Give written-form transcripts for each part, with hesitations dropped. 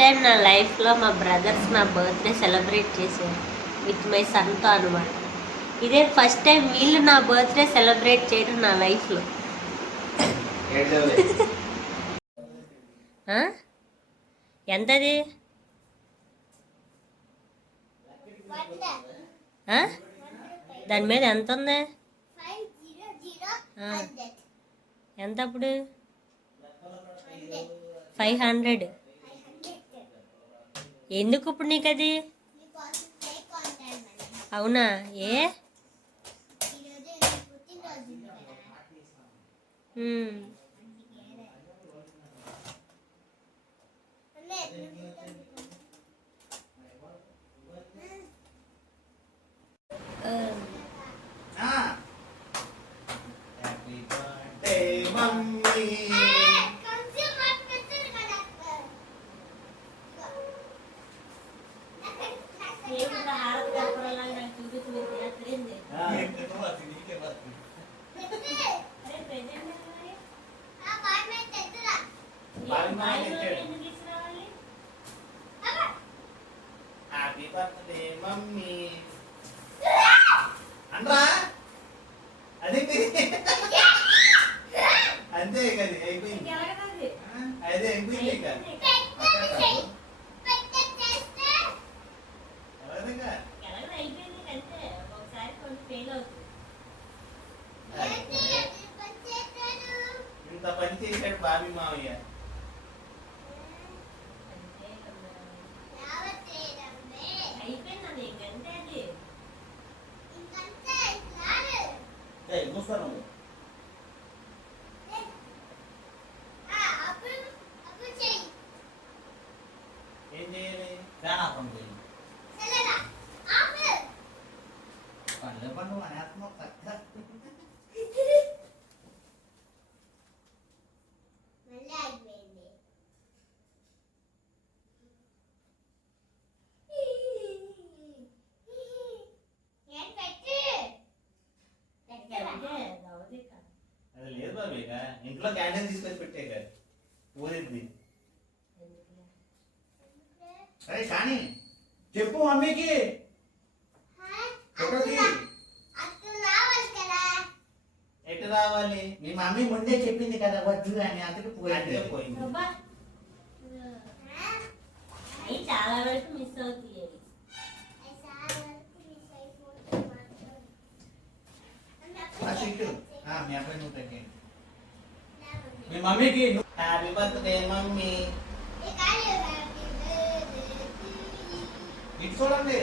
Time నా లైఫ్లో మా బ్రదర్స్ నా బర్త్డే సెలబ్రేట్ చేశారు విత్ మై సన్తో అనమాట. ఇదే ఫస్ట్ టైం వీళ్ళు నా బర్త్డే సెలబ్రేట్ చేయడం నా లైఫ్లో. ఎంతది? దాని మీద ఎంత ఉంది? ఎంత అప్పుడు? 500. ఎందుకు ఇప్పుడు నీకు అది? అవునా? ఏ హ్యాపీ బర్త్డే మమ్మీ అనరా? అది అంతే కదా, అయిపోయింది. అదే అయిపోయింది. ఇంత పని చేశాడు బాబీ మావయ్య. ఏం చేయాలి? దానాపం చేయాలి. పండ్ల పండు అనేస్తున్నావు చక్కగా. అది లేదు బాబీ, ఇంట్లో క్యాంటీన్ తీసుకొచ్చి పెట్టాక ఊరిద్ది. సరే కానీ చెప్పు మమ్మీకి. ఎటు రావాలి? మీ మమ్మీ ముందే చెప్పింది కదా వద్దు అని, అందుకు పోయింది. చాలా వరకు మిస్ అవుతుంది. మీ అబ్బాయి నువ్వు తగ్గి. మీ మమ్మీకి హ్యాపీ బర్త్డే మమ్మీ. ఇటు చూడండి.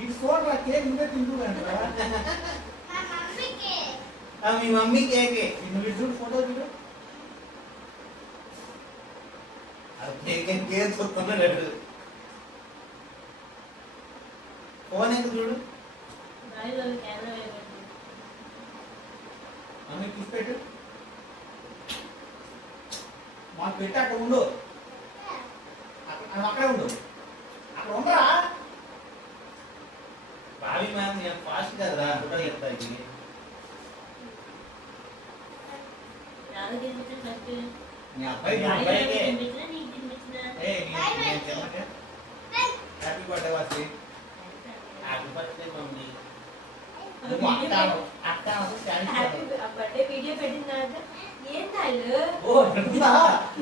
ఇటు చూడరా, కేక్ నువ్వే తింటున్నా. మీ మమ్మీ కేక్ నువ్వు ఇటు చూడు, ఫోటో చూడు. అది కేక్ కేక్ చూస్తున్నాడు. ఫోన్ ఎందుకు చూడు. మమ్మీ తీసుపెట్టు. మాకు పెట్టి అక్కడ ఉండు. అక్కడే ఉండు. అక్కడ ఉండరా? బావి మ్యామ్ నేను ఫాస్ట్ కదరా, ఫోటో చెప్తా. ఇది మీ అబ్బాయి హ్యాపీ బర్త్డే వాసి. Happy birthday mummy. Birthday video పెట్టిన తర్వాత ఏం తాళ్ళు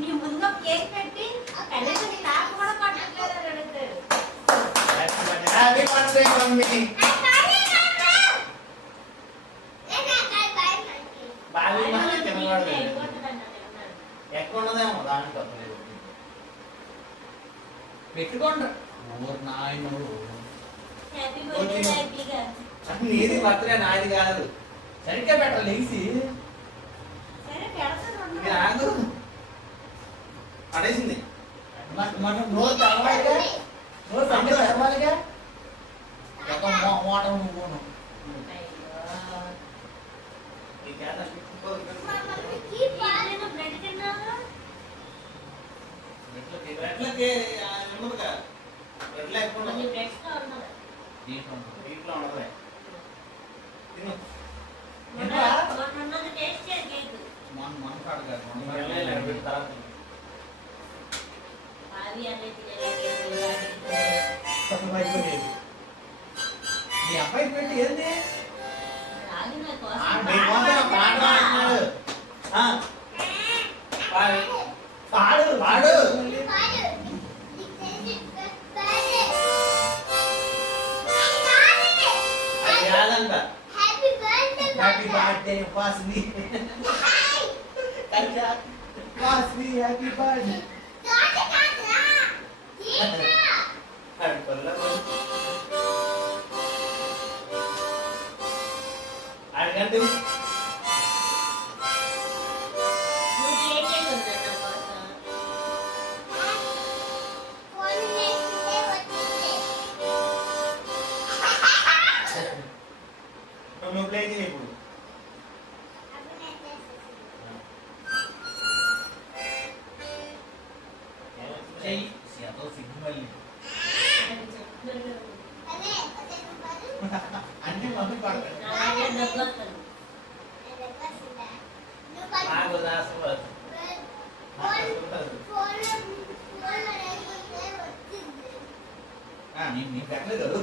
నీ ముందు కేక్ పెట్టి కనీసం నాకు కూడా పట్టట్లేదు అని అడుగుతారు. Happy birthday mummy. బావి మమ్మీ తినకూడదు. ఎక్కడ ఉన్నదేమో దాంట్లో పెట్టుకోండి. నీది బర్త్డే నాది కాదు. సరిగ్గా పెట్టాలి లేచి. పడేసింది. మనం నోరు తెరవాలిగా, నోరు సండే తెరవాలిగా. మోటం నువ్వును దీంట్లో ఉండదు. బిర్యానీ తినేవాళ్ళు. అయిపోయింది. మీ అబ్బాయి పెట్టి ఏంది రాగి నా కోసం నీకోసం పాట పాడుతున్నాడు. పాడు పాడు అది కాదంట. Happy birthday Vasvi. Vasvi happy birthday. అడగండి. నువ్వు కేక్ చేసి నా కోసం. నువ్వు ప్లే చేయి ఇప్పుడు. చెయ్యి. ఎంతో సిగ్గు మళ్ళీ. అన్నీ మమ్మీ పాడతాడు. నాకే డబ్బు వస్తుంది. నాకు రాసుకోవాలి. నీకు పెట్టలేదు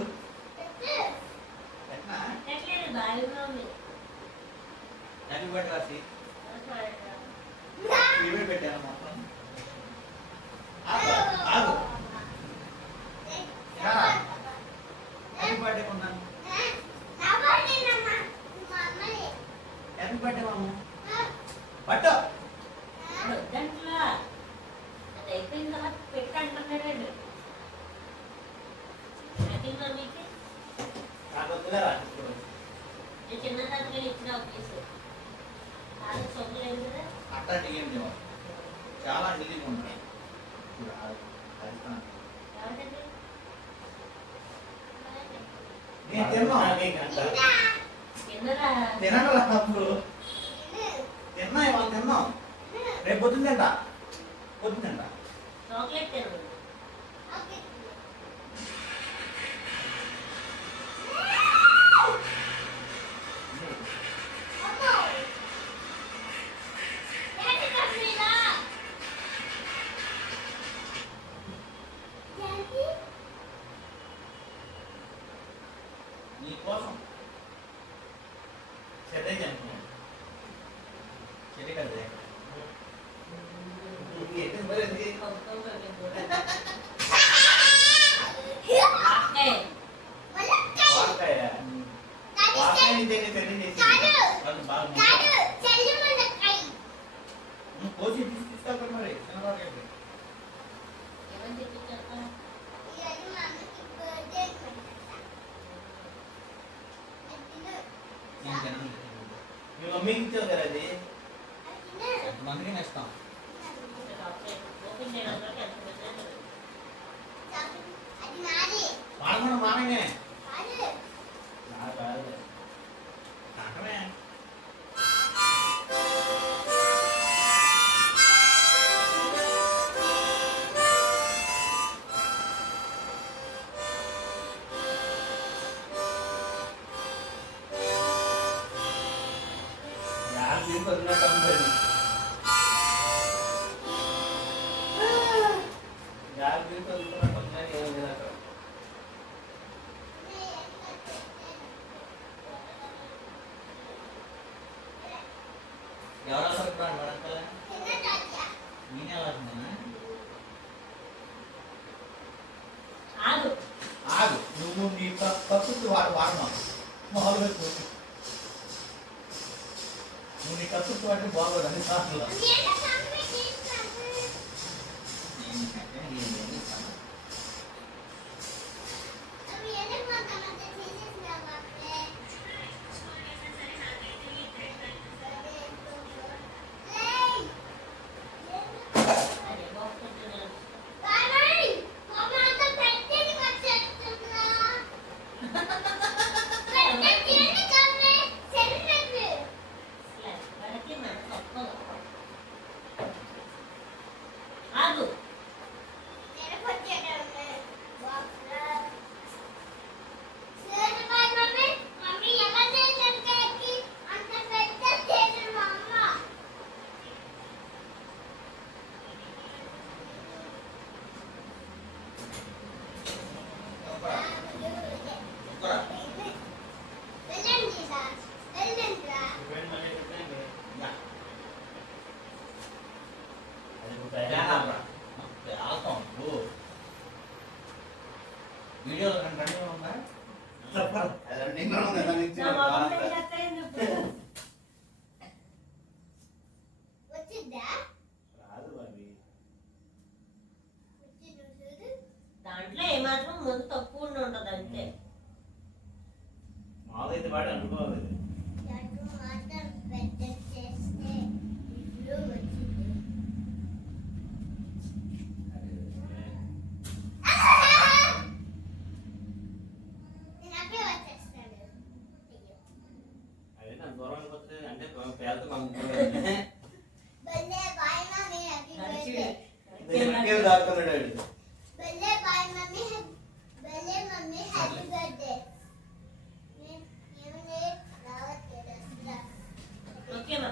పెట్టనా? ఎట్లేదు బాగా ఉంది. హ్యాపీ బర్త్డే వాసి. ఇవే పెట్టాను మొత్తం. ఆగు ఆగు. హ్యాపీ బర్త్డే కొన్నాను. హ్యాపీ బర్త్డే మామ. పట్టు. వద్దంట్లా అది అయిపోయిన తర్వాత పెట్టంటున్నాడు. హ్యాపీ మమ్మీకి నాకు వద్దులేరా ఇప్పుడు. నేను చిన్న దాంట్లో ఇచ్చిన ఒక పీసు చాలా సొమ్ములేదు కదా. అట్లాంటి ఏం లేవు. చాలా హెల్దీగా ఉంటాయి. చూడు కాబట్టి నేను తిన్నా. తిన్నరా తినడం అప్పుడు తిన్నా ఇవాళ తిన్నాం. రేపు పొద్దున్న తింటా. పొద్దున్న తింటా. చాక్లెట్ తినవు. నీ కోసం చెడ్డే జంపుకున్నాను. చెడ్డే కదే ఏంటి మరి అది? వాకాయ. వాకాయ నీ దగ్గర చెడ్డే చేసి వాళ్ళు బాగా నువ్వు కోసి తీసుకెళ్తాను మరి చిన్న వాకాయ. మీ మమ్మీకి ఇచ్చావు కదా అది. ఎంతమందికి నేస్తాం. వాడమను మామయ్యనే. నాకు కాదు. నాకమే. యాభై వదిలినట్టు అమ్మాయి. యాభై వదిలినట్టు అమ్మాయి ఏం లేదు అక్కడ. ఎవరు అనుకుంటున్నాడు మరంతలే? నేనే అనుకుంటున్నా. ఆగు ఆగు. నువ్వు నీ కప్పుకి వాడమా మామూలుగా చూసి. నువ్వు నీ కప్పుకి వాడిని బాగోదు అన్ని సార్లు. దాక్కున్నాడు. ఓకేనా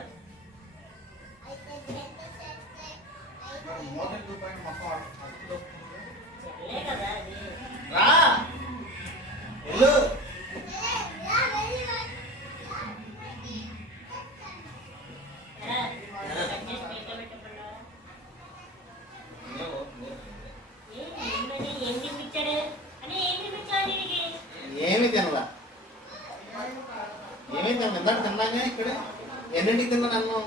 చెల్లే కదా అది రా వెళ్ళు. ఏమి తినలా ఏమీ తిన్నా ఇందాక తిన్నాగా ఇక్కడ ఎన్నింటికి తిన్నా నన్ను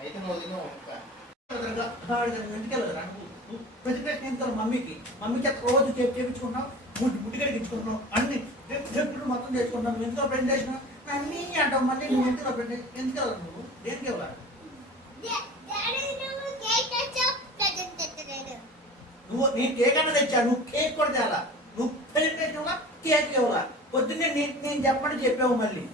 అయితే నువ్వు తిను ఒక్క ఇంటికి వెళ్ళదురా ప్రెసిడెంట్ ఏం కదా మమ్మీకి రోజు చేపించుకున్నావు ముడ్డి కడిగించుకుంటున్నావు అన్ని చెప్పుడు మొత్తం చేసుకుంటున్నావు నువ్వు ఎందుకు ఫ్రెండ్ చేసినావు అన్నీ అంటావు మళ్ళీ నువ్వు ఎందుకు ఫ్రెండ్ ఎందుకు వెళ్ళాలి నువ్వు దేనికి వెళ్ళాలి నువ్వు నేను కేక్ అన్న తెచ్చా నువ్వు కేక్ కూడా తేలా నువ్వు ప్రెసిడెంట్ కేక్ ఇవ్వాలా పొద్దున్నే నేను చెప్పమని చెప్పావు మళ్ళీ